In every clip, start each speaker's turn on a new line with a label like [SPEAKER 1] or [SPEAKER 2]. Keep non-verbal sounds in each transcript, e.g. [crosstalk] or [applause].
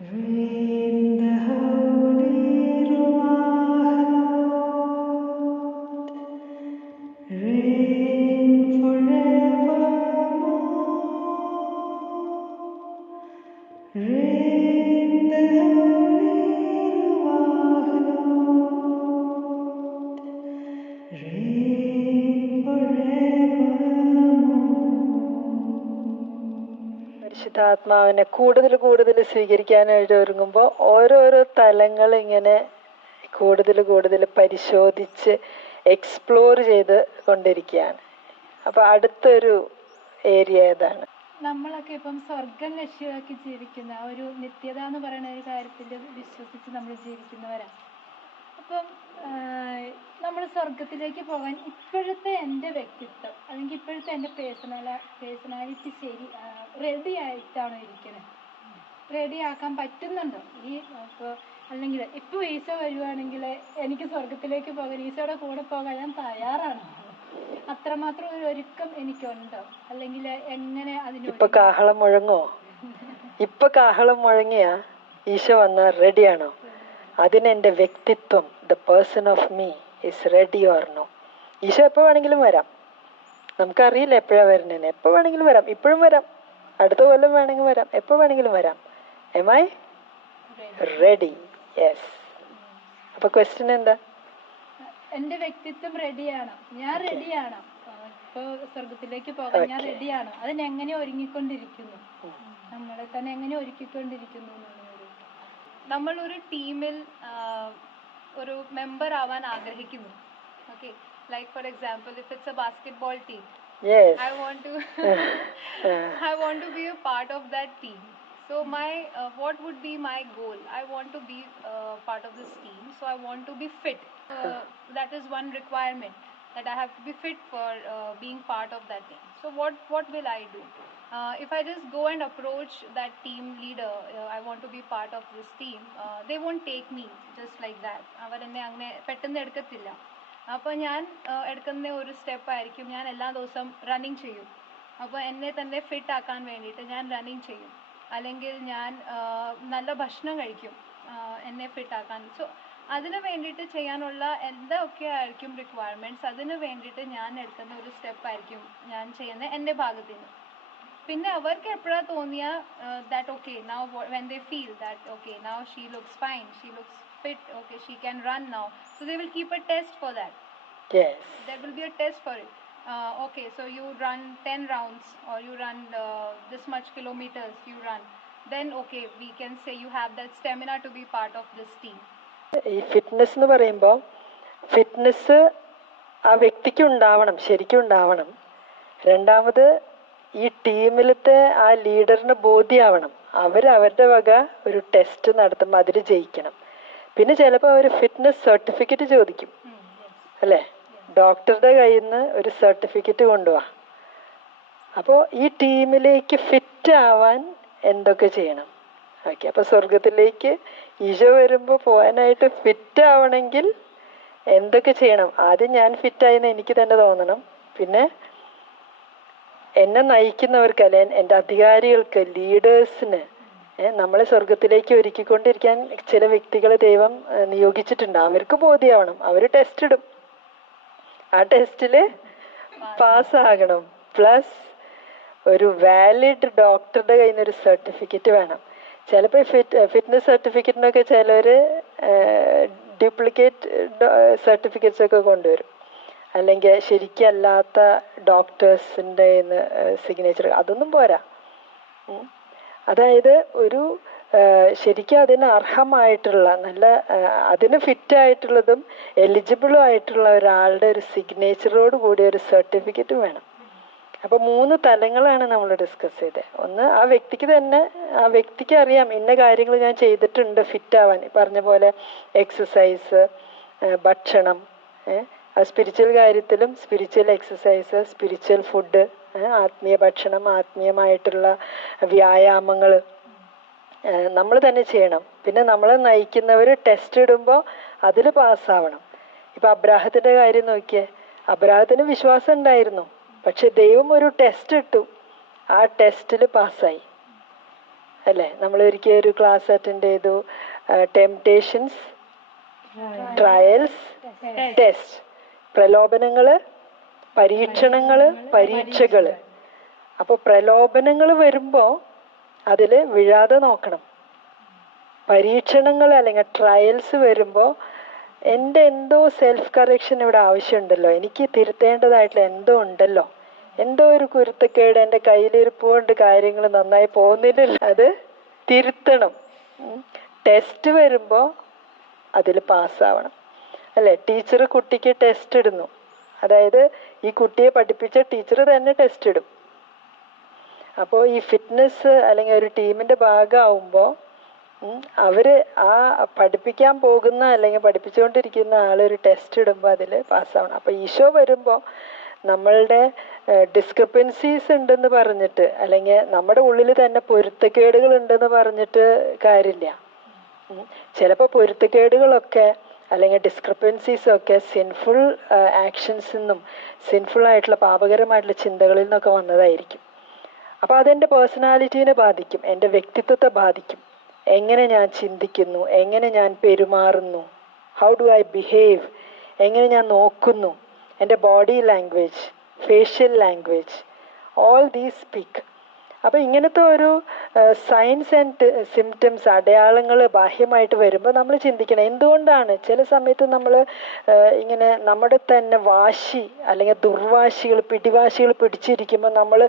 [SPEAKER 1] Read the Holy one.
[SPEAKER 2] പരിശുദ്ധാത്മാവിനെ കൂടുതൽ കൂടുതൽ സ്വീകരിക്കാനായിട്ട് ഒരുങ്ങുമ്പോൾ ഓരോരോ തലങ്ങൾ ഇങ്ങനെ കൂടുതൽ കൂടുതൽ പരിശോധിച്ച് എക്സ്പ്ലോർ ചെയ്ത് കൊണ്ടിരിക്കുകയാണ്. അപ്പോൾ അടുത്തൊരു ഏരിയ ഏതാണ്?
[SPEAKER 3] നമ്മളൊക്കെ ഇപ്പം സ്വർഗം ലക്ഷ്യമാക്കി ജീവിക്കുന്ന ഒരു നിത്യത എന്ന് പറയുന്ന ഒരു കാര്യത്തിൽ വിശ്വസിച്ച് നമ്മൾ ജീവിക്കുന്നവരാണ്. അപ്പം നമ്മൾ സ്വർഗത്തിലേക്ക് പോകാൻ ഇപ്പോഴത്തെ എന്റെ വ്യക്തിത്വം അല്ലെങ്കിൽ ഇപ്പോഴത്തെ എന്റെ പേഴ്സണൽ പേഴ്സണാലിറ്റി ശരി റെഡി ആയിട്ടാണോ ഇരിക്കുന്നത് റെഡി ആക്കാൻ പറ്റുന്നുണ്ടോ? ഈ ഇപ്പോൾ അല്ലെങ്കിൽ ഇപ്പോൾ ഈശോ വരുവാണെങ്കിൽ എനിക്ക് സ്വർഗത്തിലേക്ക് പോകാൻ ഈശോയുടെ കൂടെ പോകാൻ ഞാൻ തയ്യാറാണ്? അത്രമാത്രം ഒരു ഒരുക്കം എനിക്കുണ്ടോ? അല്ലെങ്കിൽ എങ്ങനെ അതിന്
[SPEAKER 2] ഇപ്പൊ കാഹളം മുഴങ്ങോ? ഇപ്പൊ കാഹളം മുഴങ്ങിയ ഈശോ വന്ന റെഡിയാണോ അതിന് എന്റെ വ്യക്തിത്വം the person of me is ready or no Isho എപ്പോൾ വേണമെങ്കിലും വരാം. നമുക്കറിയില്ല എപ്പോഴാണ് വരുന്നതെന്ന്. എപ്പോൾ വേണമെങ്കിലും വരാം. ഇപ്പോഴും വരാം. അടുത്ത കൊല്ലം വേണമെങ്കിൽ വരാം. എപ്പോൾ വേണമെങ്കിലും വരാം. എം ഐ റെഡി യെസ് അപ്പൊ ക്വസ്റ്റ്യൻ എന്താ?
[SPEAKER 3] എന്റെ വ്യക്തിത്വം റെഡിയാണോ ഞാൻ റെഡിയാണോ ഇപ്പൊ സ്വർഗത്തിലേക്ക് പോകാൻ ഞാൻ റെഡിയാണോ അതിനെ എങ്ങനെ ഒരുങ്ങിക്കൊണ്ടിരിക്കുന്നു? നമ്മളെ തന്നെ എങ്ങനെ ഒരുക്കിക്കൊണ്ടിരിക്കുന്നു
[SPEAKER 4] നമ്മൾ ഒരു ടീമിൽ ഒരു മെമ്പർ ആവാൻ ആഗ്രഹിക്കുന്നു okay like for example if it's a basketball team
[SPEAKER 2] yes
[SPEAKER 4] I want to [laughs] I want to be a part of that team. So my uh, what would be my goal? I want to be uh, part of this team. So I want to be fit. Uh, that is one requirement that I have to be fit for uh, being part of that team. So what what will I do? Uh, if I just go and approach that team leader, uh, I want to be part of this team. Uh, they won't take me just like that. അവരെന്നെ അങ്ങനെ പെട്ടെന്ന് എടുക്കത്തില്ല. അപ്പോൾ ഞാൻ എടുക്കുന്ന ഒരു step ആയിരിക്കും. ഞാൻ എല്ലാ ദിവസവും റണ്ണിങ് ചെയ്യും. അപ്പോൾ എന്നെ തന്നെ ഫിറ്റ് ആക്കാൻ വേണ്ടിയിട്ട് ഞാൻ റണ്ണിങ് ചെയ്യും. അല്ലെങ്കിൽ ഞാൻ നല്ല ഭക്ഷണം കഴിക്കും എന്നെ ഫിറ്റ് ആക്കാൻ. സോ അതിന് വേണ്ടിയിട്ട് ചെയ്യാനുള്ള എന്തൊക്കെ ആയിരിക്കും റിക്വയർമെന്റ്സ് അതിന് വേണ്ടിയിട്ട് ഞാൻ എടുക്കുന്ന ഒരു സ്റ്റെപ്പായിരിക്കും ഞാൻ ചെയ്യുന്നത് എന്റെ ഭാഗത്തു നിന്ന്. പിന്നെ അവർക്ക് എപ്പോഴാ തോന്നിയ that okay now when they feel that okay now she looks fine she looks fit okay she can run now so they will keep a test for that
[SPEAKER 2] yes
[SPEAKER 4] there will be a test for it uh, okay so you run 10 rounds or you run uh, this much kilometers you run then okay we can say you have that stamina to be part of this team
[SPEAKER 2] ഈ fitness എന്ന് പറയുമ്പോൾ fitness ആ വ്യക്തിക്ക് ഉണ്ടാവണം ശരിക്കും ഉണ്ടാവണം രണ്ടാമത് ഈ ടീമിലത്തെ ആ ലീഡറിന് ബോധ്യമാവണം അവർ അവരുടെ വക ഒരു ടെസ്റ്റ് നടത്തുമ്പോൾ അതിൽ ജയിക്കണം. പിന്നെ ചിലപ്പോൾ അവർ ഫിറ്റ്നസ് സർട്ടിഫിക്കറ്റ് ചോദിക്കും. അല്ലേ? ഡോക്ടറുടെ കയ്യിൽ നിന്ന് ഒരു സർട്ടിഫിക്കറ്റ് കൊണ്ടുപോവാ അപ്പോൾ ഈ ടീമിലേക്ക് ഫിറ്റ് ആവാൻ എന്തൊക്കെ ചെയ്യണം? ഓക്കെ അപ്പോൾ സ്വർഗത്തിലേക്ക് ഈശോ വരുമ്പോൾ പോകാനായിട്ട് ഫിറ്റ് ആവണമെങ്കിൽ എന്തൊക്കെ ചെയ്യണം? ആദ്യം ഞാൻ ഫിറ്റായെന്ന് എനിക്ക് തന്നെ തോന്നണം. പിന്നെ എന്നെ നയിക്കുന്നവർക്ക് അല്ലെ എന്റെ അധികാരികൾക്ക് ലീഡേഴ്സിന് നമ്മളെ സ്വർഗത്തിലേക്ക് ഒരുക്കിക്കൊണ്ടിരിക്കാൻ ചില വ്യക്തികളെ ദൈവം നിയോഗിച്ചിട്ടുണ്ട്. അവർക്ക് ബോധ്യമാവണം അവർ ടെസ്റ്റ് ഇടും. ആ ടെസ്റ്റിൽ പാസ്സാകണം പ്ലസ് ഒരു വാലിഡ് ഡോക്ടറുടെ കയ്യിൽ നിന്ന് ഒരു സർട്ടിഫിക്കറ്റ് വേണം. ചിലപ്പോൾ ഫിറ്റ് ഫിറ്റ്നസ് സർട്ടിഫിക്കറ്റിനൊക്കെ ചിലർ ഡ്യൂപ്ലിക്കേറ്റ് സർട്ടിഫിക്കറ്റ്സ് ഒക്കെ കൊണ്ടുവരും. അല്ലെങ്കിൽ ശരിക്കല്ലാത്ത ഡോക്ടേഴ്സിന്റെ സിഗ്നേച്ചർ അതൊന്നും പോരാ. അതായത് ഒരു ശരിക്കും അതിന് അർഹമായിട്ടുള്ള നല്ല അതിന് ഫിറ്റ് ആയിട്ടുള്ളതും എലിജിബിളും ആയിട്ടുള്ള ഒരാളുടെ ഒരു സിഗ്നേച്ചറോട് കൂടി ഒരു സർട്ടിഫിക്കറ്റ് വേണം. അപ്പോൾ മൂന്ന് തലങ്ങളാണ് നമ്മൾ ഡിസ്കസ് ചെയ്തത് ഒന്ന് ആ വ്യക്തിക്ക് തന്നെ ആ വ്യക്തിക്ക് അറിയാം ഇന്ന കാര്യങ്ങൾ ഞാൻ ചെയ്തിട്ടുണ്ട് ഫിറ്റ് ആവാൻ. പറഞ്ഞ പോലെ എക്സസൈസ് ഭക്ഷണം സ്പിരിച്വൽ കാര്യത്തിലും സ്പിരിച്വൽ എക്സസൈസ് സ്പിരിച്വൽ ഫുഡ് ആത്മീയ ഭക്ഷണം ആത്മീയമായിട്ടുള്ള വ്യായാമങ്ങൾ നമ്മൾ തന്നെ ചെയ്യണം. പിന്നെ നമ്മളെ നയിക്കുന്നവർ ടെസ്റ്റ് ഇടുമ്പോൾ അതിൽ പാസ്സാവണം ഇപ്പം അബ്രാഹത്തിന്റെ കാര്യം നോക്കിയേ അബ്രാഹത്തിന് വിശ്വാസം ഉണ്ടായിരുന്നു. പക്ഷെ ദൈവം ഒരു ടെസ്റ്റ് ഇട്ടു. ആ ടെസ്റ്റിൽ പാസ്സായി അല്ലേ? നമ്മൾ ഒരിക്കൽ ഒരു ക്ലാസ് അറ്റൻഡ് ചെയ്തു. ടെംപ്ടേഷൻസ് ട്രയൽസ് ടെസ്റ്റ് പ്രലോഭനങ്ങൾ പരീക്ഷണങ്ങൾ പരീക്ഷകൾ. അപ്പൊ പ്രലോഭനങ്ങൾ വരുമ്പോ അതിൽ വീഴാതെ നോക്കണം. പരീക്ഷണങ്ങൾ അല്ലെങ്കിൽ ട്രയൽസ് വരുമ്പോ എന്റെ എന്തോ സെൽഫ് കറക്ഷൻ ഇവിടെ ആവശ്യമുണ്ടല്ലോ. എനിക്ക് തിരുത്തേണ്ടതായിട്ടുള്ള എന്തോ ഉണ്ടല്ലോ. എന്തോ ഒരു കുരുത്തക്കേട് എന്റെ കയ്യിലിരിപ്പ് കൊണ്ട് കാര്യങ്ങൾ നന്നായി പോകുന്നില്ലല്ലോ. അത് തിരുത്തണം. ടെസ്റ്റ് വരുമ്പോൾ അതിൽ പാസ്സാവണം അല്ലേ? ടീച്ചർ കുട്ടിക്ക് ടെസ്റ്റ് ഇടുന്നു. അതായത് ഈ കുട്ടിയെ പഠിപ്പിച്ച ടീച്ചർ തന്നെ ടെസ്റ്റ് ഇടും. അപ്പോൾ ഈ ഫിറ്റ്നസ് അല്ലെങ്കിൽ ഒരു ടീമിന്റെ ഭാഗമാവുമ്പോൾ അവർ ആ പഠിപ്പിക്കാൻ പോകുന്ന അല്ലെങ്കിൽ പഠിപ്പിച്ചുകൊണ്ടിരിക്കുന്ന ആളൊരു ടെസ്റ്റ് ഇടുമ്പോൾ അതിൽ പാസ്സാവണം അപ്പോൾ ഈശോ വരുമ്പോൾ നമ്മളുടെ ഡിസ്ക്രിപ്പൻസീസ് ഉണ്ടെന്ന് പറഞ്ഞിട്ട് അല്ലെങ്കിൽ നമ്മുടെ ഉള്ളിൽ തന്നെ പൊരുത്തക്കേടുകൾ ഉണ്ടെന്ന് പറഞ്ഞിട്ട് കാര്യമില്ല. ചിലപ്പോൾ പൊരുത്തക്കേടുകളൊക്കെ അല്ലെങ്കിൽ ഡിസ്ക്രിപ്പൻസീസ് ഒക്കെ സിൻഫുൾ ആക്ഷൻസ് നിന്നും സിൻഫുൾ ആയിട്ടുള്ള പാപകരമായിട്ടുള്ള ചിന്തകളിൽ നിന്നൊക്കെ വന്നതായിരിക്കും. അപ്പോൾ അതെന്റെ പേഴ്സണാലിറ്റീനെ ബാധിക്കും എന്റെ വ്യക്തിത്വത്തെ ബാധിക്കും. എങ്ങനെ ഞാൻ ചിന്തിക്കുന്നു എങ്ങനെ ഞാൻ പെരുമാറുന്നു ഹൗ ഡു ഐ ബിഹേവ് എങ്ങനെ ഞാൻ നോക്കുന്നു എന്റെ body language facial language all these speak അപ്പോൾ ഇങ്ങനത്തെ ഒരു സയൻസ് ആൻഡ് സിംറ്റംസ് അടയാളങ്ങൾ ബാഹ്യമായിട്ട് വരുമ്പോൾ നമ്മൾ ചിന്തിക്കണം. എന്തുകൊണ്ടാണ്? ചില സമയത്ത് നമ്മൾ ഇങ്ങനെ നമ്മുടെ തന്നെ വാശി അല്ലെങ്കിൽ ദുർവാശികൾ പിടിവാശികൾ പിടിച്ചിരിക്കുമ്പോൾ നമ്മൾ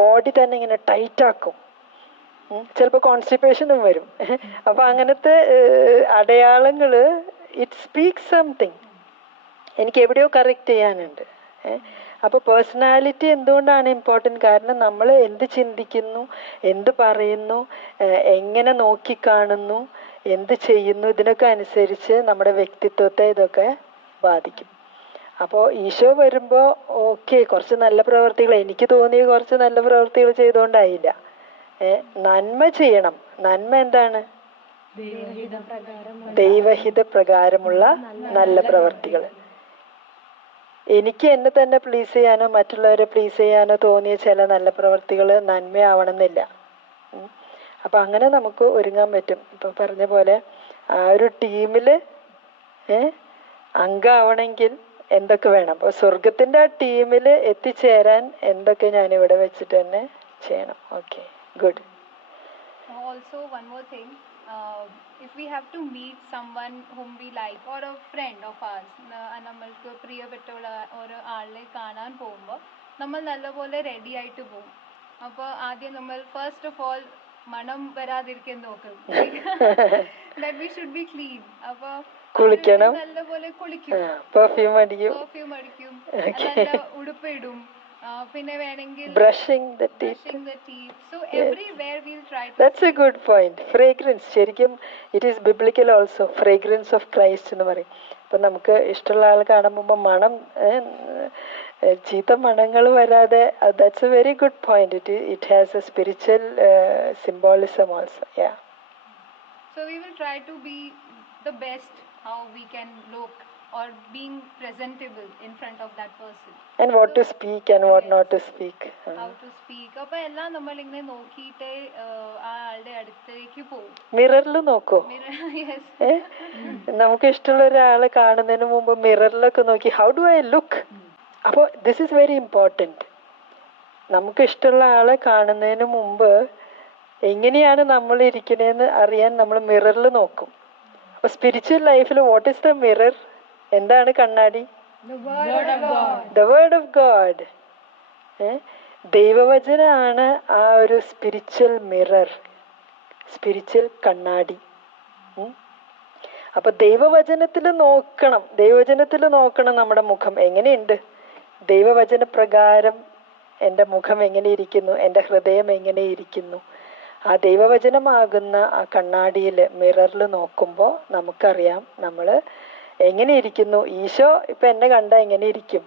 [SPEAKER 2] ബോഡി തന്നെ ഇങ്ങനെ ടൈറ്റ് ആക്കും. ചിലപ്പോൾ കോൺസ്റ്റിപ്പേഷനും വരും. അപ്പോൾ അങ്ങനത്തെ അടയാളങ്ങൾ ഇറ്റ് സ്പീക്ക് സംതിങ് എനിക്ക് എവിടെയോ കറക്റ്റ് ചെയ്യാനുണ്ട്. അപ്പോൾ പേഴ്സണാലിറ്റി എന്തുകൊണ്ടാണ് ഇമ്പോർട്ടന്റ് കാരണം നമ്മൾ എന്ത് ചിന്തിക്കുന്നു എന്ത് പറയുന്നു എങ്ങനെ നോക്കിക്കാണുന്നു എന്ത് ചെയ്യുന്നു ഇതിനൊക്കെ അനുസരിച്ച് നമ്മുടെ വ്യക്തിത്വത്തെ ഇതൊക്കെ ബാധിക്കും. അപ്പോൾ ഈശോ വരുമ്പോൾ ഓക്കെ കുറച്ച് നല്ല പ്രവർത്തികൾ എനിക്ക് തോന്നിയ കുറച്ച് നല്ല പ്രവർത്തികൾ ചെയ്തുകൊണ്ടായില്ല. നന്മ ചെയ്യണം. നന്മ എന്താണ്? ദൈവഹിത പ്രകാരമുള്ള നല്ല പ്രവർത്തികൾ. എനിക്ക് എന്നെ തന്നെ പ്ലീസ് ചെയ്യാനോ മറ്റുള്ളവരെ പ്ലീസ് ചെയ്യാനോ തോന്നിയ ചില നല്ല പ്രവർത്തികൾ നന്മയാവണമെന്നില്ല. അപ്പൊ അങ്ങനെ നമുക്ക് ഒരുങ്ങാൻ പറ്റും. ഇപ്പൊ പറഞ്ഞ പോലെ ആ ഒരു ടീമിൽ അംഗമാവണമെങ്കിൽ എന്തൊക്കെ വേണം? അപ്പോൾ സ്വർഗത്തിന്റെ ആ ടീമിൽ എത്തിച്ചേരാൻ എന്തൊക്കെ ഞാൻ ഇവിടെ വെച്ചിട്ട് തന്നെ ചെയ്യണം. Okay good
[SPEAKER 4] also one more uh, if we have to meet someone whom we like or a friend of ours നമ്മൾക്ക് പ്രിയപ്പെട്ടുള്ള ഒരു ആളെ കാണാൻ പോകുമ്പോൾ നമ്മൾ നല്ലപോലെ റെഡി ആയിട്ട് പോകും. അപ്പോൾ ആദ്യം നമ്മൾ ഫസ്റ്റ് ഓഫ് ഓൾ മണം വരാതിരിക്കാൻ നോക്കും. That we should be clean അപ്പോൾ
[SPEAKER 2] കുളിക്കണം.
[SPEAKER 4] നല്ലപോലെ കുളിക്കും.
[SPEAKER 2] പെർഫ്യൂം അടിക്കും.
[SPEAKER 4] പെർഫ്യൂം അടിക്കും. നല്ല ഉടുപ്പിടും പിന്നെ വേണമെങ്കിൽ
[SPEAKER 2] brushing the teeth
[SPEAKER 4] brushing the teeth. So everywhere we'll try to
[SPEAKER 2] that's a good point fragrance ശരിക്കും it is biblical also fragrance of Christ എന്ന് പറയും. അപ്പം നമുക്ക് ഇഷ്ടമുള്ള ആൾ കാണുമ്പോൾ മണം ചീത്ത മണങ്ങൾ വരാതെ that's a very good point it it has a spiritual symbolism also yeah
[SPEAKER 4] so we will try to be the best how we can look or being presentable in front of that person.
[SPEAKER 2] And what to speak and what not to speak.
[SPEAKER 4] How to speak. അപ്പോൾ എല്ലാം നമ്മൾ ഇങ്ങനെ നോക്കിയിട്ട് ആ ആളുടെ അടുത്തേക്ക് പോകും.
[SPEAKER 2] മിററിൽ നോക്കോ? [laughs] നമുക്ക് ഇഷ്ടമുള്ള ഒരാളെ കാണുന്നതിന് മുമ്പ് മിററിലൊക്കെ നോക്കി ഹൗ ഡു ഐ ലുക്ക് അപ്പോൾ ദിസ് ഈസ് വെരി ഇമ്പോർട്ടന്റ് നമുക്ക് ഇഷ്ടമുള്ള ആളെ കാണുന്നതിന് മുമ്പ് എങ്ങനെയാണ് നമ്മൾ ഇരിക്കണേന്ന് അറിയാൻ നമ്മൾ മിററിൽ നോക്കും. അപ്പോൾ സ്പിരിച്വൽ ലൈഫിൽ വാട്ട് ഈസ് ദ മിറർ എന്താണ് കണ്ണാടി? ദ വേർഡ് ഓഫ് ഗോഡ് ദൈവവചനമാണ് ആ ഒരു സ്പിരിച്വൽ മിറർ സ്പിരിച്വൽ കണ്ണാടി. അപ്പൊ ദൈവവചനത്തിൽ നോക്കണം ദൈവവചനത്തിൽ നോക്കണം നമ്മുടെ മുഖം എങ്ങനെയുണ്ട്? ദൈവവചന പ്രകാരം എന്റെ മുഖം എങ്ങനെ ഇരിക്കുന്നു എന്റെ ഹൃദയം എങ്ങനെ ഇരിക്കുന്നു ആ ദൈവവചനമാകുന്ന ആ കണ്ണാടിയിൽ മിററിൽ നോക്കുമ്പോൾ നമുക്കറിയാം നമ്മൾ എങ്ങനെ ഇരിക്കുന്നു ഈശോ ഇപ്പൊ എന്നെ കണ്ട എങ്ങനെ ഇരിക്കും.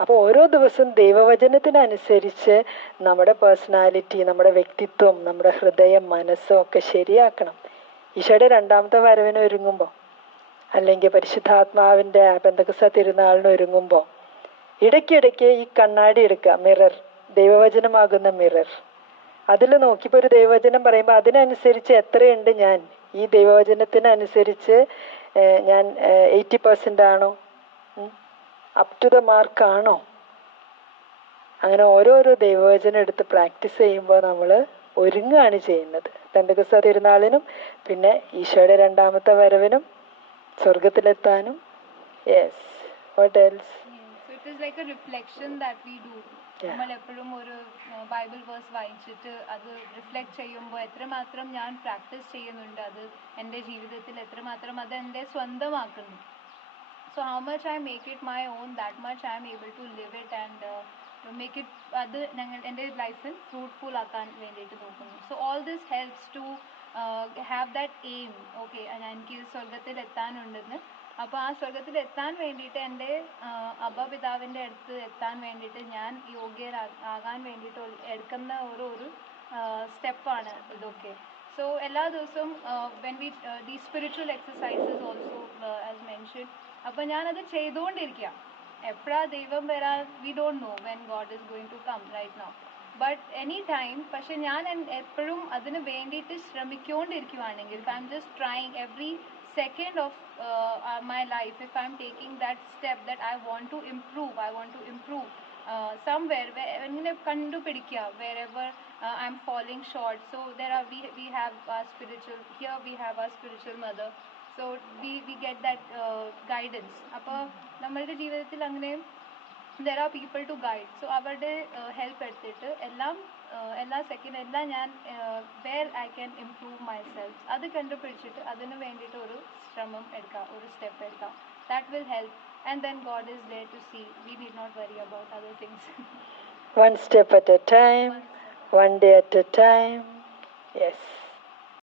[SPEAKER 2] അപ്പോൾ ഓരോ ദിവസം ദൈവവചനത്തിനനുസരിച്ച് നമ്മുടെ പേഴ്സണാലിറ്റി നമ്മുടെ വ്യക്തിത്വം നമ്മുടെ ഹൃദയം മനസ്സും ഒക്കെ ശരിയാക്കണം. ഈശോയുടെ രണ്ടാമത്തെ വരവിന് ഒരുങ്ങുമ്പോൾ അല്ലെങ്കിൽ പരിശുദ്ധാത്മാവിന്റെ ബന്ധകസ തിരുനാളിന് ഒരുങ്ങുമ്പോൾ ഇടയ്ക്കിടയ്ക്ക് ഈ കണ്ണാടി എടുക്കുക മിറർ. ദൈവവചനമാകുന്ന മിറർ. അതിൽ നോക്കിയപ്പോൾ ഒരു ദൈവവചനം പറയുമ്പോൾ അതിനനുസരിച്ച് എത്രയുണ്ട് ഞാൻ? ഈ ദൈവവചനത്തിനനുസരിച്ച് ഞാൻ എയ്റ്റി പെർസെന്റ് ആണോ? അപ് ടു ദ മാർക്കാണോ അങ്ങനെ ഓരോരോ ദൈവവചനം എടുത്ത് പ്രാക്ടീസ് ചെയ്യുമ്പോൾ നമ്മൾ ഒരുങ്ങുകയാണ് ചെയ്യുന്നത്. പെന്തകസ തിരുനാളിനും പിന്നെ ഈശോയുടെ രണ്ടാമത്തെ വരവിനും സ്വർഗത്തിലെത്താനും yes what
[SPEAKER 4] else it is like a reflection that we.
[SPEAKER 2] Yeah.
[SPEAKER 4] നമ്മൾ എപ്പോഴും ഒരു ബൈബിൾ വേഴ്സ് വായിച്ചിട്ട് അത് റിഫ്ലക്ട് ചെയ്യുമ്പോൾ എത്രമാത്രം ഞാൻ പ്രാക്ടീസ് ചെയ്യുന്നുണ്ട് അത് എന്റെ ജീവിതത്തിൽ എത്രമാത്രം അത് എന്റെ സ്വന്തമാക്കുന്നു. So how much I make it my own that much I am able to live it and make it അത് ഞങ്ങൾ എന്റെ ലൈഫിൽ ഫ്രൂട്ട്ഫുൾ ആക്കാൻ വേണ്ടിയിട്ട് നോക്കുന്നു. So all this helps to have that aim okay എനിക്ക് സ്വർഗത്തിൽ എത്താനുണ്ടെന്ന് അപ്പോൾ ആ സ്വർഗത്തിൽ എത്താൻ വേണ്ടിയിട്ട് എന്റെ അബപിതാവിന്റെ അടുത്ത് എത്താൻ വേണ്ടിയിട്ട് ഞാൻ യോഗ്യരാകാൻ വേണ്ടിയിട്ട് എടുക്കുന്ന ഒരു ഒരു സ്റ്റെപ്പാണ് ഇതൊക്കെ. സോ എല്ലാ ദിവസവും when we the spiritual exercises also as mention അപ്പോൾ ഞാനത് ചെയ്തുകൊണ്ടിരിക്കുക എപ്പോഴാ ദൈവം വരാൻ we don't know when God is going to come right no but any time പക്ഷെ ഞാൻ എപ്പോഴും അതിന് വേണ്ടിയിട്ട് ശ്രമിച്ചുകൊണ്ടിരിക്കുവാണെങ്കിൽ I am just trying every second of uh, uh, my life if i'm taking that step that i want to improve i want to improve uh, somewhere where wherever uh, i'm falling short. So there are we we have our spiritual here we have our spiritual mother. So we we get that uh, guidance. appo nammude jeevathil there are people to guide so അവരുടെ help എടുത്തിട്ട് എല്ലാം uh, എല്ലാ second എല്ലാം ഞാൻ where I can improve myself അത് കണ്ടുപിടിച്ചിട്ട് അതിന് വേണ്ടിയിട്ട് ഒരു ശ്രമം എടുക്കാം ഒരു സ്റ്റെപ്പ് എടുക്കാം. That will help and then God is there to see we need not worry about other things
[SPEAKER 2] one step at a time one day at a time Yes.